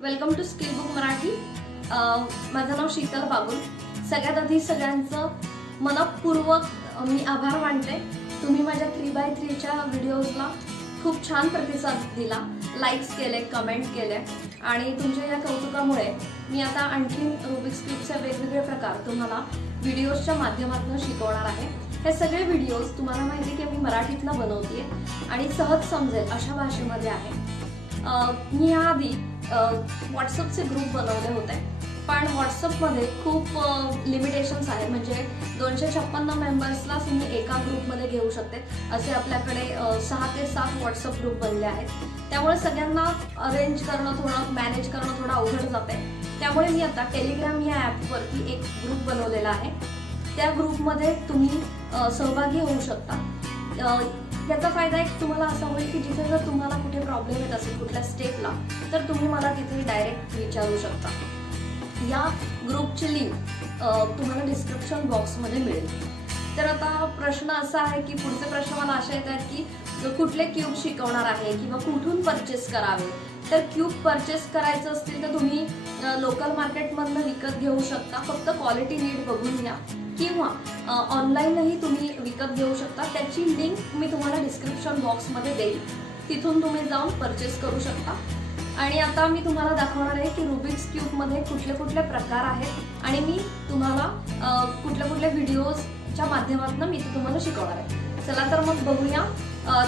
Welcome to skill book Marathi. माझं नाव शीतल बागुल। सगळ्यात आधी सगळ्यांचं मनपूर्वक मी आभार मानते। तुम्ही माझ्या 3x3च्या व्हिडिओजला खूप छान प्रतिसाद दिला, लाईक्स केले, कमेंट केले आणि तुमच्या या कौतुकामुळे मी आता आणखी रुबिक्स क्यूबचे वेगवेगळे प्रकार तुम्हाला व्हिडिओजच्या माध्यमातून शिकवणार आहे। हे सगळे व्हिडिओज तुम्हाला माहिती की मी मराठीतनं बनवते आणि सहज समजेल अशा भाषेमध्ये आहे। मी याआधी व्हॉट्सअपचे ग्रुप बनवले होते, पण व्हॉट्सअपमध्ये खूप लिमिटेशन्स आहेत। म्हणजे 256 मेंबर्सला तुम्ही एका ग्रुपमध्ये घेऊ शकते असे आपल्याकडे 6 ते 7 व्हॉट्सअप ग्रुप बनले आहेत। त्यामुळे सगळ्यांना अरेंज करणं थोडं मॅनेज करणं थोडं अवघड जाते। त्यामुळे मी आता टेलिग्राम या ॲपवरती एक ग्रुप बनवलेला आहे। त्या ग्रुपमध्ये तुम्ही सहभागी होऊ शकता। त्याचा फायदा एक तुम्हाला असा होईल की जिथे जर तुम्हाला कुठे प्रॉब्लेम येत असेल कुठल्या स्टेपला, तर तुम्ही मला तिथे डायरेक्ट विचारू शकता। या ग्रुपची लिंक तुम्हाला डिस्क्रिप्शन बॉक्समध्ये मिळेल। तर आता प्रश्न असा आहे की पुढचे प्रश्न मला असे येतात की कुठले क्यूब शिकवणार आहे किंवा कुठून परचेस करावे। तर क्यूब परचेस करायचं असतील तर तुम्ही लोकल मार्केटमधनं विकत घेऊ शकता, फक्त क्वालिटी नीट बघून घ्या, किंवा ऑनलाईनही तुम्ही विकत घेऊ शकता। त्याची लिंक मी तुम्हाला डिस्क्रिप्शन बॉक्समध्ये देईल, तिथून तुम्ही जाऊन परचेस करू शकता। आणि आता मी तुम्हाला दाखवणार आहे की रुबिक्स क्यूबमध्ये कुठले कुठले प्रकार आहेत आणि मी तुम्हाला कुठले कुठले व्हिडिओजच्या माध्यमातून मी ते तुम्हाला शिकवणार आहे। चला तर मग बघूया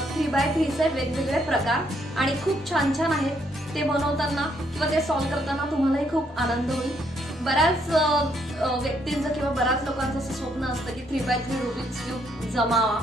3x3चे वेगवेगळे प्रकार, आणि खूप छान छान आहेत। ते बनवताना किंवा ते सॉल्व्ह करताना तुम्हालाही खूप आनंद होईल। बऱ्याच व्यक्तींचं किंवा बऱ्याच लोकांचं असं स्वप्न असतं की 3x3 रुबिक्स क्यूब जमावा।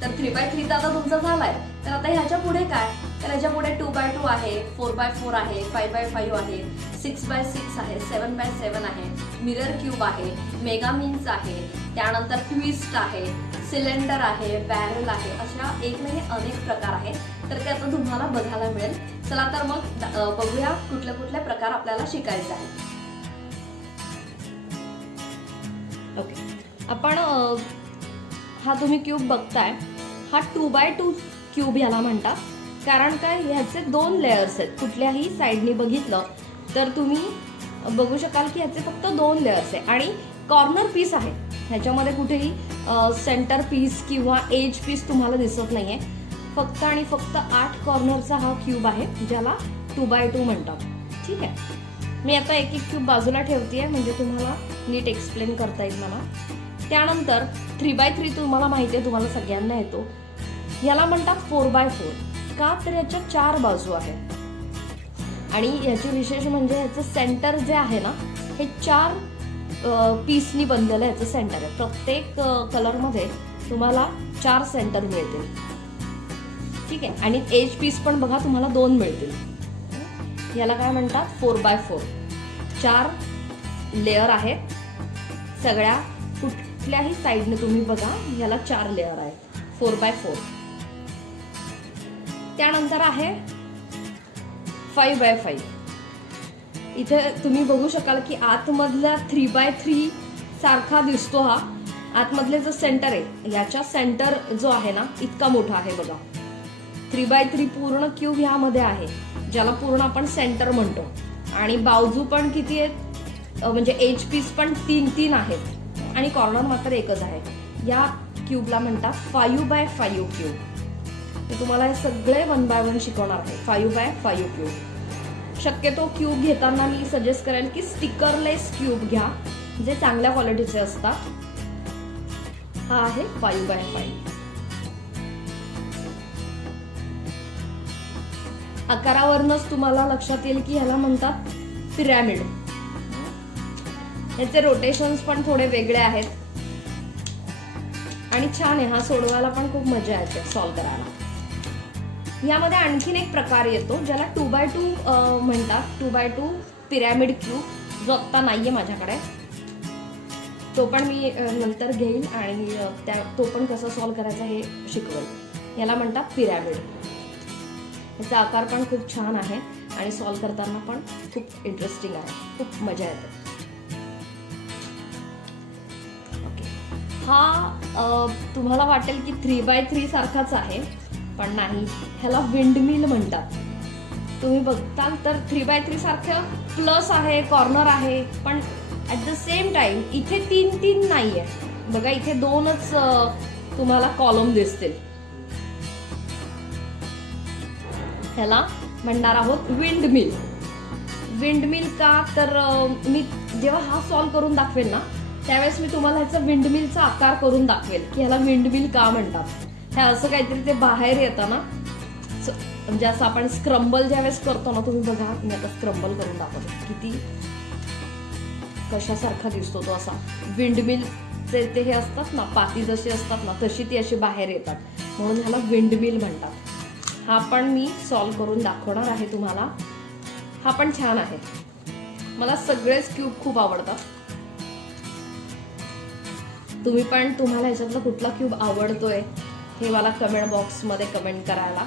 तर 3x3 तर आता तुमचा झालाय, तर आता ह्याच्या पुढे काय? तर ह्याच्या पुढे 2x2 आहे, 4x4 आहे, 5x5 आहे, 6x6 आहे, 7x7 आहे, मिरर क्यूब आहे, मेगा मीन्स आहे, त्यानंतर ट्विस्ट आहे, सिलेंडर आहे, बॅरल आहे, अशा एक नाही अनेक प्रकार आहेत। तर ते आता तुम्हाला बघायला मिळेल। चला तर मग बघूया कुठले कुठले प्रकार आपल्याला शिकायचे आहेत। ओके, आपण हा तुम्ही क्यूब बघताय, हा 2x2 क्यूब याला म्हणतात। कारण काय, ह्याचे 2 लेयर्स आहेत। कुठल्याही साईडनी बघितलं तर तुम्ही बघू शकाल की ह्याचे फक्त 2 लेयर्स आहे आणि कॉर्नर पीस आहे। ह्याच्यामध्ये कुठेही सेंटर पीस किंवा एज पीस तुम्हाला दिसत नाहीये। फक्त आणि फक्त 8 कॉर्नरचा हा क्यूब आहे, ज्याला 2x2 म्हणतात। ठीक आहे, मी आता एक एक क्यूब बाजूला ठेवतेय म्हणजे तुम्हाला नीट एक्सप्लेन करता येईल मला। त्यानंतर 3x3 तुम्हाला माहिती आहे, तुम्हाला सगळ्यांना येतो। याला म्हणतात 4x4 का, तर याच्या 4 बाजू आहेत आणि याचे विशेष म्हणजे याचं सेंटर जे आहे ना, हे 4 पीसनी बनलेलं याचं सेंटर आहे। प्रत्येक कलरमध्ये तुम्हाला 4 सेंटर मिळतील। ठीक आहे, आणि एज पीस पण बघा तुम्हाला 2 मिळतील। याला काय म्हणतात 4x4, 4 लेअर आहेत। सगळ्या कुठल्याही साईडने तुम्ही बघा, याला 4 लेअर आहेत 4x4। त्यानंतर आहे 5x5। इथे तुम्ही बघू शकाल की आतमधल्या 3x3 सारखा दिसतो हा। आतमधले जो सेंटर आहे, याच्या सेंटर जो आहे ना, इतका मोठा आहे बघा। 3x3 पूर्ण क्यूब ह्यामध्ये आहे, ज्याला पूर्ण आपण सेंटर म्हणतो। आणि बाजू पण किती आहेत, म्हणजे एज पीस पण 3 आहेत आणि कॉर्नर मात्र एकच आहे। या क्यूबला म्हणतात 5x5 क्यूब। मी तुम्हाला हे सगळे 1x1 शिकवणार आहे। 5x5 cube. शक्यतो क्यूब घेताना मी सजेस्ट करेल की स्टिकरलेस क्यूब घ्या, जे चांगल्या क्वालिटीचे असतात। हा आहे 5x5। आकारावरूनच तुम्हाला लक्षात येईल की ह्याला म्हणतात पिरॅमिड। याचे रोटेशन्स पण थोडे वेगळे आहेत आणि छान आहे। हा सोडवायला पण खूप मजा येते, सॉल्व्ह करायला। यामध्ये आणखीन एक प्रकार येतो ज्याला 2x2 म्हणतात। 2x2 पिरॅमिड क्यूब, जो आत्ता नाहीये माझ्याकडे, तो पण मी नंतर घेईन आणि तो पण कसं सॉल्व्ह करायचा हे शिकवेल। याला म्हणतात पिरॅमिड। याचा आकार पण खूप छान आहे आणि सॉल्व्ह करताना पण खूप इंटरेस्टिंग आहे, खूप मजा येते। ओके, हा तुम्हाला वाटेल की 3x3 सारखाच आहे, पण नाही, ह्याला विंडमिल म्हणतात। तुम्ही बघताल तर 3x3 सारखं प्लस आहे, कॉर्नर आहे, पण ॲट द सेम टाइम इथे 3 नाही आहे बघा, इथे 2च तुम्हाला कॉलम दिसतील. ह्याला म्हणणार आहोत विंडमिल. विंडमिल का तर मी जेव्हा हा सॉल्व करून दाखवेल ना त्यावेळेस मी तुम्हाला ह्याचा विंडमिलचा आकार करून दाखवेल की ह्याला विंडमिल का म्हणतात. हे असं काहीतरी ते बाहेर येतं ना, म्हणजे असं आपण स्क्रम्बल ज्यावेळेस करतो ना, तुम्ही बघा मी आता स्क्रम्बल करून दाखवते किती कशासारखा दिसतो तो असा. विंडमिलचे ते हे असतात ना, पाती जशी असतात ना तशी ती अशी बाहेर येतात, म्हणून ह्याला विंडमिल म्हणतात. हा पण मी सॉल्व करून दाखवणार आहे तुम्हाला. हा पण छान आहे. मला सगळेच क्यूब खूप आवडतात. तुम्ही पण तुम्हाला ह्याच्यातला कुठला क्यूब आवडतोय हे मला कमेंट बॉक्समध्ये कमेंट करायला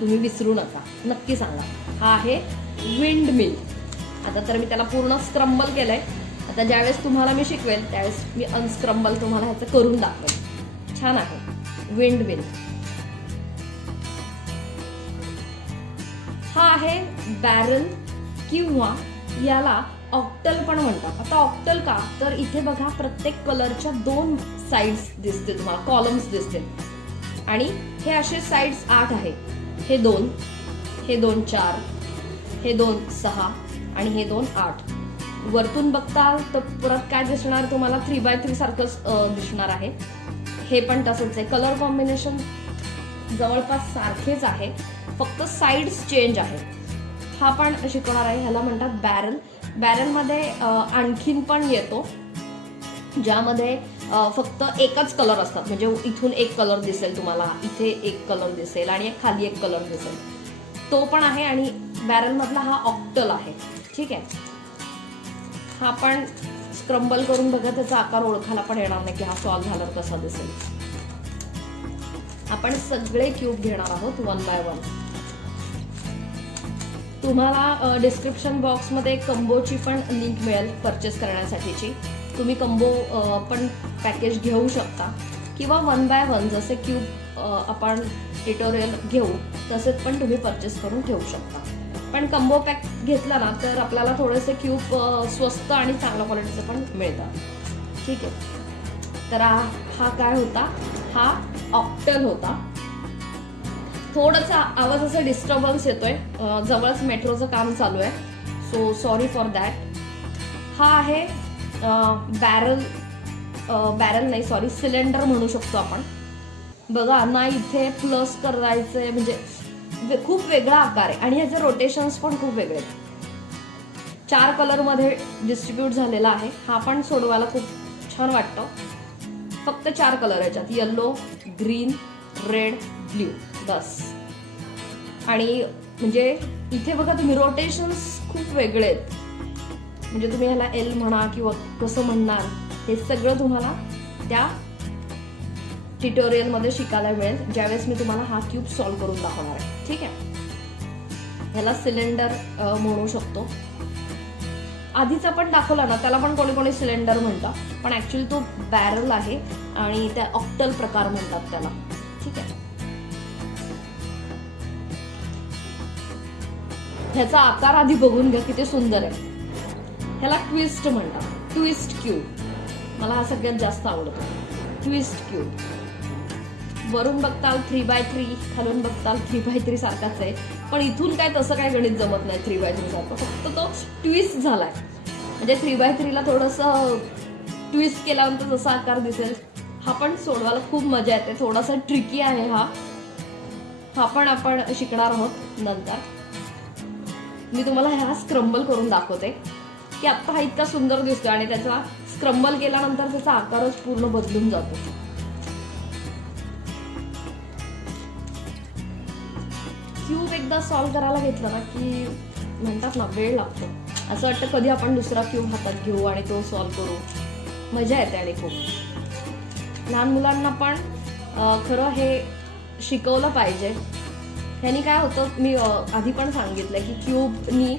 तुम्ही विसरू नका, नक्की सांगा. हा आहे विंडमिल. आता तर मी त्याला पूर्ण स्क्रम्बल केलंय. आता ज्यावेळेस तुम्हाला मी शिकवेल त्यावेळेस मी अनस्क्रम्बल तुम्हाला ह्याचं करून दाखवेल. छान आहे विंडमिल. हा आहे बॅरल किंवा याला ऑक्टल पण म्हणतात. आता ऑक्टल का तर इथे बघा प्रत्येक कलरच्या 2 साइड्स दिसतील तुम्हाला, कॉलम्स दिसतील, आणि हे असे साइड्स 8 आहे. हे 2, हे 2 4, हे 2 6 आणि हे 2 8. वरतून बघताल तर परत काय दिसणार तुम्हाला, 3x3 सारखंच दिसणार आहे. हे पण तसंच आहे. कलर कॉम्बिनेशन जवळपास सारखेच आहे, फक्त साइड्स चेंज आहे. हा पण शिकवणार आहे. ह्याला म्हणतात बॅरल. बॅरलमध्ये आणखीन पण येतो ज्यामध्ये फक्त एकच कलर असतात, म्हणजे इथून एक कलर दिसेल तुम्हाला, इथे एक कलर दिसेल आणि खाली एक कलर दिसेल, तो पण आहे. आणि बॅरलमधला हा ऑक्टल आहे. ठीक आहे. हा पण स्क्रम्बल करून बघा, त्याचा आकार ओळखायला पण येणार नाही की हा सॉल्व झाल्यावर कसा दिसेल. आपण सगळे क्यूब घेणार आहोत 1 बाय 1. तुम्हाला डिस्क्रिप्शन बॉक्समध्ये कंबोची पण लिंक मिळेल परचेस करण्यासाठीची. तुम्ही कंबो पण पॅकेज घेऊ शकता किंवा 1 बाय 1 जसे क्यूब आपण ट्युटोरियल घेऊ तसेच पण तुम्ही परचेस करून ठेवू शकता. पण कंबो पॅक घेतला ना तर आपल्याला थोडेसे क्यूब स्वस्त आणि चांगल्या क्वालिटीचे पण मिळतात. ठीक आहे. तर हा काय होता, हा ऑक्टल होता. थोडासा आवाज असा डिस्टर्बन्स येतोय, जवळच मेट्रोचं काम चालू आहे, सो सॉरी फॉर दॅट. हा आहे बॅरल नाही सॉरी सिलेंडर म्हणू शकतो आपण. बघा ना, इथे प्लस करायचंय म्हणजे खूप वेगळा आकार आहे आणि ह्याचे रोटेशन्स पण खूप वेगळे आहेत. 4 कलरमध्ये डिस्ट्रीब्यूट झालेला आहे. हा पण सोडवायला खूप छान वाटतं. फक्त 4 कलर याच्यात, येलो, ग्रीन, रेड, ब्ल्यू, बस. आणि म्हणजे इथे बघा तुम्ही रोटेशन्स खूप वेगळे आहेत, म्हणजे तुम्ही ह्याला एल म्हणा किंवा कसं म्हणणार हे सगळं तुम्हाला त्या ट्युटोरियलमध्ये शिकायला मिळेल ज्यावेळेस मी तुम्हाला हा क्यूब सॉल्व करून दाखवणार आहे. ठीक आहे. ह्याला सिलेंडर म्हणू शकतो. आधीचा पण दाखवला ना त्याला पण कोणी कोणी सिलेंडर म्हणतात, पण ऍक्च्युअली तो बॅरल आहे आणि त्या ऑक्टल प्रकार म्हणतात त्याला. ठीक आहे. ह्याचा आकार आधी बघून घ्या किती सुंदर आहे. ह्याला ट्विस्ट म्हणतात, ट्विस्ट क्यूब. मला हा सगळ्यात जास्त आवडतो, ट्विस्ट क्यूब. वरून बघताल 3x3, खालून बघताल 3x3 सारखाच आहे, पण इथून काय तसं काय गणित जमत नाही 3x3 सारखं, फक्त तो ट्विस्ट झालाय. म्हणजे 3x3 ला थोडंसं ट्विस्ट केल्यानंतर जसा आकार दिसेल. हा पण सोडवायला खूप मजा येते, थोडासा ट्रिकी आहे हा पण आपण शिकणार आहोत नंतर. मी तुम्हाला ह्या स्क्रम्बल करून दाखवते की आता हा इतका सुंदर दिसतोय आणि त्याचा स्क्रम्बल केल्यानंतर त्याचा आकारच पूर्ण बदलून जातो. क्यूब एकदा सॉल्व करायला घेतला ना की म्हणतात ना वेळ लागतो. असं वाटतं कधी आपण दुसरा क्यूब हातात घेऊ आणि तो सॉल्व करू. मजा येते. आणि खूप लहान मुलांना पण खरं हे शिकवलं पाहिजे. ह्यानी काय होतं, मी आधी पण सांगितलं की क्यूबनी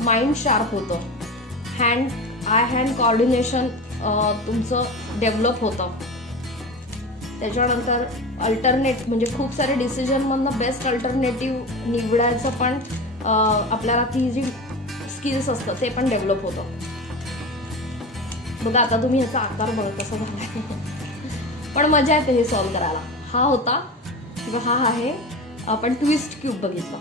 माइंड शार्प होतं, आय हँड कॉर्डिनेशन तुमचं डेव्हलप होतं. त्याच्यानंतर अल्टरनेट म्हणजे खूप सारे डिसिजनमधनं बेस्ट अल्टरनेटिव्ह निवडायचं पण आपल्याला ती जी स्किल्स असतं ते पण डेव्हलप होतं. बघा आता तुम्ही ह्याचा आकार बघा कसा झाला. पण मजा येते हे सॉल्व करायला. हा होता किंवा हा आहे आपण ट्विस्ट क्यूब बघितला.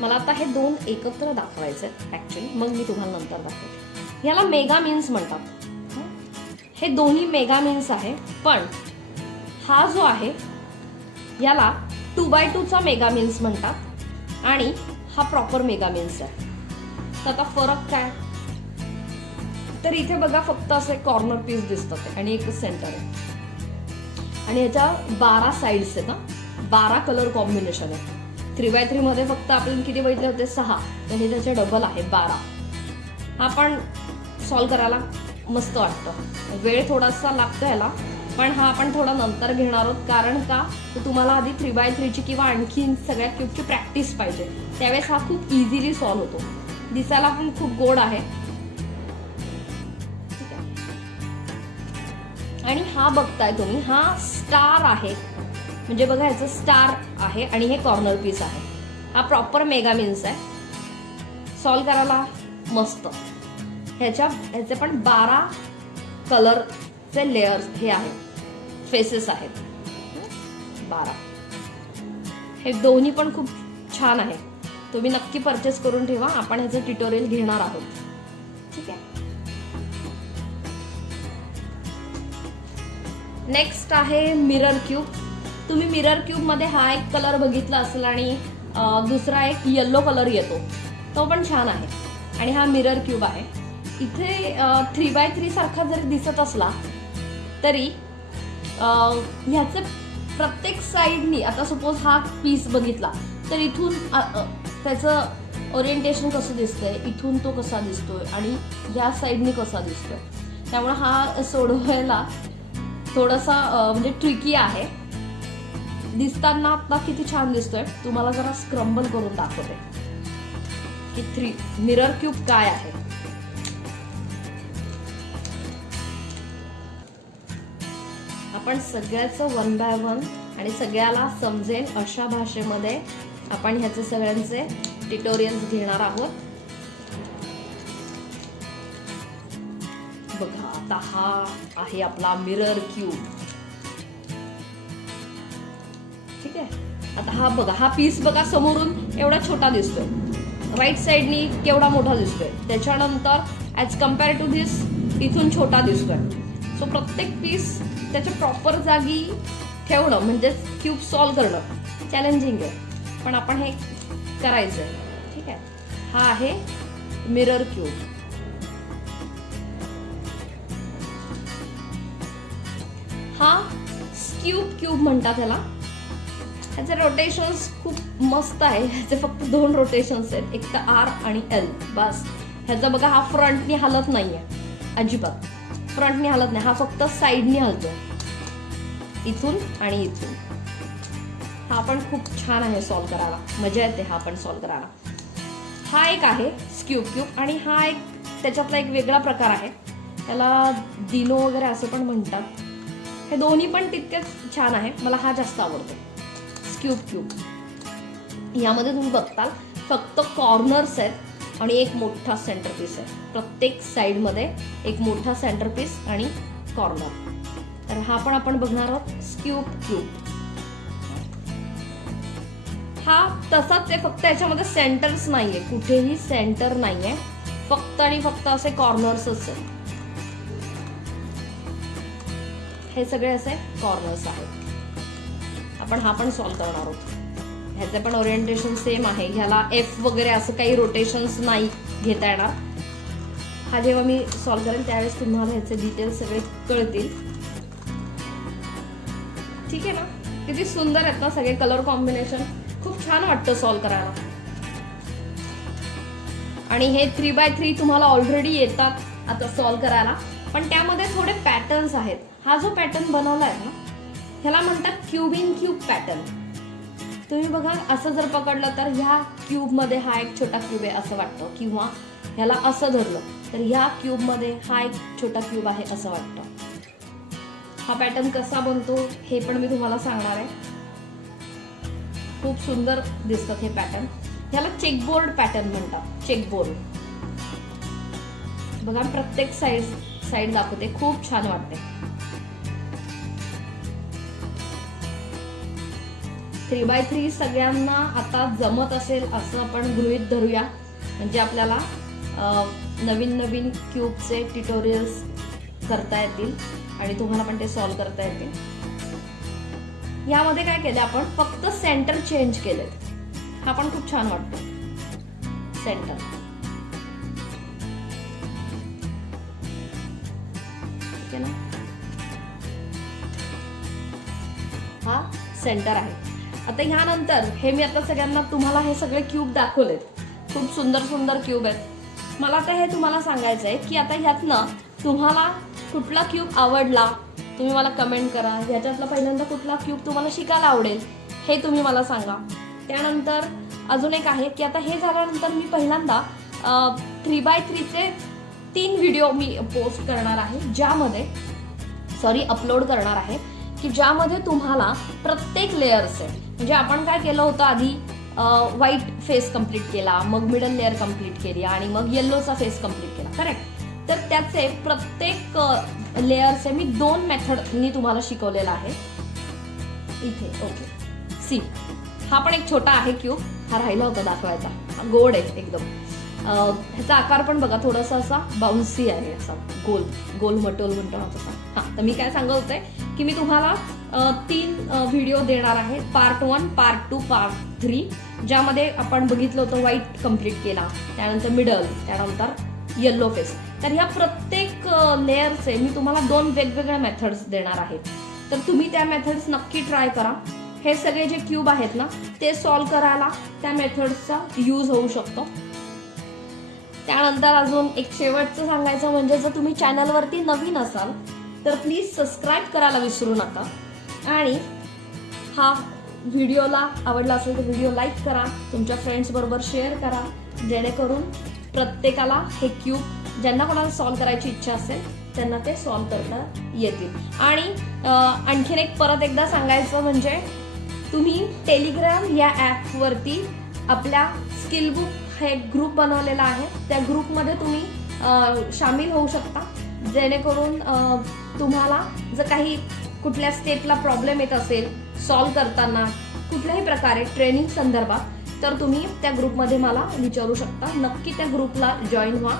मला आता हे दोन एकत्र दाखवायचे ऍक्च्युली, मग मी तुम्हाला नंतर दाखवते. याला मेगा मीन्स म्हणतात. हे दोन्ही मेगा मीन्स आहे, पण हा जो आहे याला 2x2 चा मेगा मीन्स म्हणतात आणि हा प्रॉपर मेगा मीन्स आहे. तर आता फरक काय, तर इथे बघा फक्त असे कॉर्नर पीस दिसतात आणि एकच सेंटर आहे आणि ह्याच्या 12 साइड्स आहेत ना, 12 कलर कॉम्बिनेशन आहे. 3x3 मध्ये फक्त आपण किती बघितले होते 6, तर हे त्याचे डबल आहे 12. हा पण सॉल्व करायला मस्त वाटतं. वेळ थोडासा लागतो याला, पण हा आपण थोडा नंतर घेणार आहोत. कारण का, तर तुम्हाला आधी 3x3 ची किंवा आणखी सगळ्या क्यूबची प्रॅक्टिस पाहिजे. त्यावेळेस हा खूप इझिली सॉल्व होतो. दिसायला पण खूप गोड आहे. आणि हा बघताय तुम्ही, हा स्टार आहे. म्हणजे बघा ह्याचं स्टार आहे आणि हे कॉर्नर पीस आहे. हा प्रॉपर मेगा मीन्स आहे. सॉल्व करायला मस्त. ह्याचे पण 12 कलरचे लेयर्स हे आहेत, फेसेस आहेत 12. हे दोन्ही पण खूप छान आहे. तुम्ही नक्की परचेस करून ठेवा. आपण ह्याचं ट्युटोरियल घेणार आहोत. ठीक आहे. नेक्स्ट आहे मिरर क्यूब. तुम्ही मिरर क्यूब मध्ये हा एक कलर बघितला असेल आणि दुसरा एक येलो कलर येतो, तो पण छान आहे. आणि हा मिरर क्यूब आहे. इथे 3x3 सारखा जरी दिसत असला तरी ह्याचे प्रत्येक साईडनी, आता सपोज हा पीस बघितला तर इथून त्याचं ओरिएंटेशन कसं दिसतंय, इथून तो कसा दिसतोय आणि ह्या साईडनी कसा दिसतोय. त्यामुळे हा सोडवायला थोडासा म्हणजे ट्रिकी आहे. दिसताना आता किती छान दिसतोय. तुम्हाला जरा स्क्रम्बल करून दाखवते की मिरर क्यूब काय आहे. आपण सगळ्याचं 1 by 1 आणि सगळ्याला समजेल अशा भाषेमध्ये आपण ह्याचे सगळ्यांचे ट्युटोरियल्स घेणार आहोत. बघा आता हा आहे आपला मिरर क्यूब. ठीक आहे. आता हा बघा, हा पीस बघा समोरून एवढा छोटा दिसतोय, राईट साइडनी केवढा मोठा दिसतोय. त्याच्यानंतर ऍज कम्पेअर टू धिस इथून छोटा दिसतोय. सो प्रत्येक पीस त्याच्या प्रॉपर जागी ठेवणं म्हणजे क्यूब सॉल्व करणं चॅलेंजिंग आहे, पण आपण हे करायचंय. ठीक आहे. हा आहे मिरर क्यूब. हा स्क्यूब क्यूब म्हणतात ह्याला. ह्याचे रोटेशन्स खूप मस्त आहे. ह्याचे फक्त 2 रोटेशन्स आहेत, एक तर R आणि L बस. ह्याचा बघा हा फ्रंटनी हलत नाहीये अजिबात, फ्रंटनी हलत नाही. हा फक्त साईडनी हलतोय, इथून आणि इथून. हा पण खूप छान आहे सॉल्व करायला, मजा येते हा पण सॉल्व करायला. हा एक आहे स्क्यूब क्यूब आणि हा एक त्याच्यातला एक वेगळा प्रकार आहे. त्याला दिनो वगैरे असं पण म्हणतात. हे दोन्ही पण तितकेच छान आहे. मला हा जास्त आवडतो स्क्यूब क्यूब. यामध्ये तुम्ही बघताल फक्त कॉर्नर्स आहेत आणि एक मोठा सेंटर पीस आहे. प्रत्येक साईडमध्ये एक मोठा सेंटर पीस आणि कॉर्नर. तर हा पण आपण बघणार आहोत स्क्यूब क्यूब. हा तसाच आहे, फक्त याच्यामध्ये सेंटर्स नाहीये, कुठेही सेंटर नाहीये, फक्त आणि फक्त असे कॉर्नर्सच आहेत. हे सगळे असे कॉर्नर्स आहेत. आपण हा पण सॉल्व करणार आहोत. ह्याचे पण ओरिएंटेशन सेम आहे. ह्याला F वगैरे असं काही रोटेशन्स नाही घेता येणार. हा जेव्हा मी सॉल्व करेन त्यावेळेस तुम्हाला ह्याचे डिटेल्स सगळे कळतील. ठीक आहे ना. किती सुंदर आहेत ना सगळे कलर कॉम्बिनेशन. खूप छान वाटतं सॉल्व करायला. आणि हे 3x3 तुम्हाला ऑलरेडी येतात आता सॉल्व करायला, पण त्यामध्ये थोडे पॅटर्न्स आहेत. हा जो पॅटर्न बनवला आहे ना ह्याला म्हणतात क्यूब इन क्यूब पॅटर्न. तुम्ही बघा असं जर पकडलं तर ह्या क्यूब मध्ये हा एक छोटा क्यूब आहे असं वाटतं, किंवा ह्याला असं धरलं तर ह्या क्यूब मध्ये हा एक छोटा क्यूब आहे असं वाटतं. हा पॅटर्न कसा बनतो हे पण मी तुम्हाला सांगणार आहे. खूप सुंदर दिसतात हे पॅटर्न. ह्याला चेकबोर्ड पॅटर्न म्हणतात, चेकबोर्ड. बघा प्रत्येक साइड दाखवते, खूप छान वाटते. 3x3 सगळ्यांना आता जमत असेल असं आपण गृहीत धरूया. म्हणजे आपल्याला नवीन नवीन क्यूबचे ट्युटोरियल्स करता येतील आणि तुम्हाला पण ते सॉल्व्ह करता येतील. यामध्ये काय केलं आपण, फक्त सेंटर चेंज केले. हा पण खूप छान वाटतो. सेंटर ठीक आहे ना, हा सेंटर आहे. आता ह्यानंतर हे मी आता सगळ्यांना तुम्हाला हे सगळे क्यूब दाखवलेत. खूप सुंदर सुंदर क्यूब आहेत. मला आता हे तुम्हाला सांगायचं आहे की आता ह्यातनं तुम्हाला कुठला क्यूब आवडला तुम्ही मला कमेंट करा. ह्याच्यातला पहिल्यांदा कुठला क्यूब तुम्हाला शिकायला आवडेल हे तुम्ही मला सांगा. त्यानंतर अजून एक आहे की आता हे झाल्यानंतर मी पहिल्यांदा 3x3चे 3 व्हिडिओ मी पोस्ट करणार आहे, ज्यामध्ये अपलोड करणार आहे की ज्यामध्ये तुम्हाला प्रत्येक लेअरचे, म्हणजे आपण काय केलं होतं आधी, व्हाईट फेस कंप्लीट केला, मग मिडल लेअर कंप्लीट केली आणि मग येल्लोचा फेस कंप्लीट केला, करेक्ट. तर त्याचे प्रत्येक लेअरचे मी 2 मेथडनी तुम्हाला शिकवलेला आहे इथे. ओके, सी हा पण एक छोटा आहे क्यूब, हा राहिला होता दाखवायचा. गोड आहे एकदम. ह्याचा आकार पण बघा थोडासा असा बाउन्सी आहे, असा गोल गोल मटोल म्हणतो तसा. हा, तर मी काय सांगत होते की मी तुम्हाला 3 व्हिडिओ देणार आहे, पार्ट 1, पार्ट 2, पार्ट 3, ज्यामध्ये आपण बघितलं होतं व्हाईट कंप्लीट केला, त्यानंतर मिडल, त्यानंतर येल्लो फेस. तर ह्या प्रत्येक लेअरचे मी तुम्हाला 2 वेगवेगळ्या मेथड्स देणार आहे. तर तुम्ही त्या मेथड्स नक्की ट्राय करा. हे सगळे जे क्यूब आहेत ना ते सॉल्व्ह करायला त्या मेथड्सचा यूज होऊ शकतो. त्यानंतर अजून एक शेवटचं सांगायचं म्हणजे जर तुम्ही चॅनलवरती नवीन असाल तर प्लीज सबस्क्राईब करायला विसरू नका. आणि हा व्हिडिओला आवडला असेल तर व्हिडिओ लाईक करा, तुमच्या फ्रेंड्स बरोबर शेअर करा, जेणेकरून प्रत्येकाला हे क्यूब ज्यांना कोणाला सॉल्व्ह करायची इच्छा असेल त्यांना ते सॉल्व्ह करता येतील. आणि आणखीन एक परत एकदा सांगायचं म्हणजे तुम्ही टेलिग्राम या ॲपवरती आपल्या स्किल बुक हा एक ग्रुप बनवलेला आहे, त्या ग्रुपमध्ये तुम्ही सामील होऊ शकता, जेणेकरून तुम्हाला जर काही कुठल्या स्टेपला प्रॉब्लेम येत असेल सॉल्व्ह करताना कुठल्याही प्रकारे ट्रेनिंग संदर्भात तर तुम्ही त्या ग्रुपमध्ये मला विचारू शकता. नक्की त्या ग्रुपला जॉईन व्हा.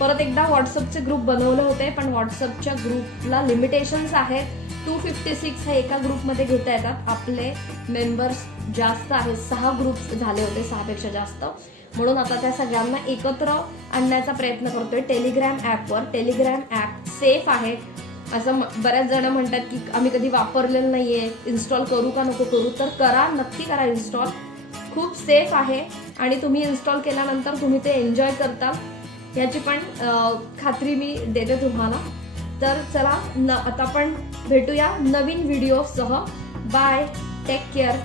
परत एकदा व्हॉट्सअपचे ग्रुप बनवले होते पण व्हॉट्सअपच्या ग्रुपला लिमिटेशन्स आहेत. 256 हे एका ग्रुपमध्ये घेता येतात. आपले मेंबर्स जास्त आहेत, 6 ग्रुप्स झाले होते, 6पेक्षा जास्त. म्हणून आता त्या सगळ्यांना एकत्र आणण्याचा प्रयत्न करतोय टेलिग्राम ॲपवर. टेलिग्राम ॲप सेफ आहे असं बऱ्याच जण म्हणतात की आम्ही कधी वापरलेलं नाहीये, इन्स्टॉल करू का नको करू, तर करा, नक्की करा इन्स्टॉल. खूप सेफ आहे आणि तुम्ही इन्स्टॉल केल्यानंतर तुम्ही ते एन्जॉय करता याची पण खात्री मी देते तुम्हाला. तर चला आता आपण भेटूया नवीन व्हिडिओसह. Bye, take care.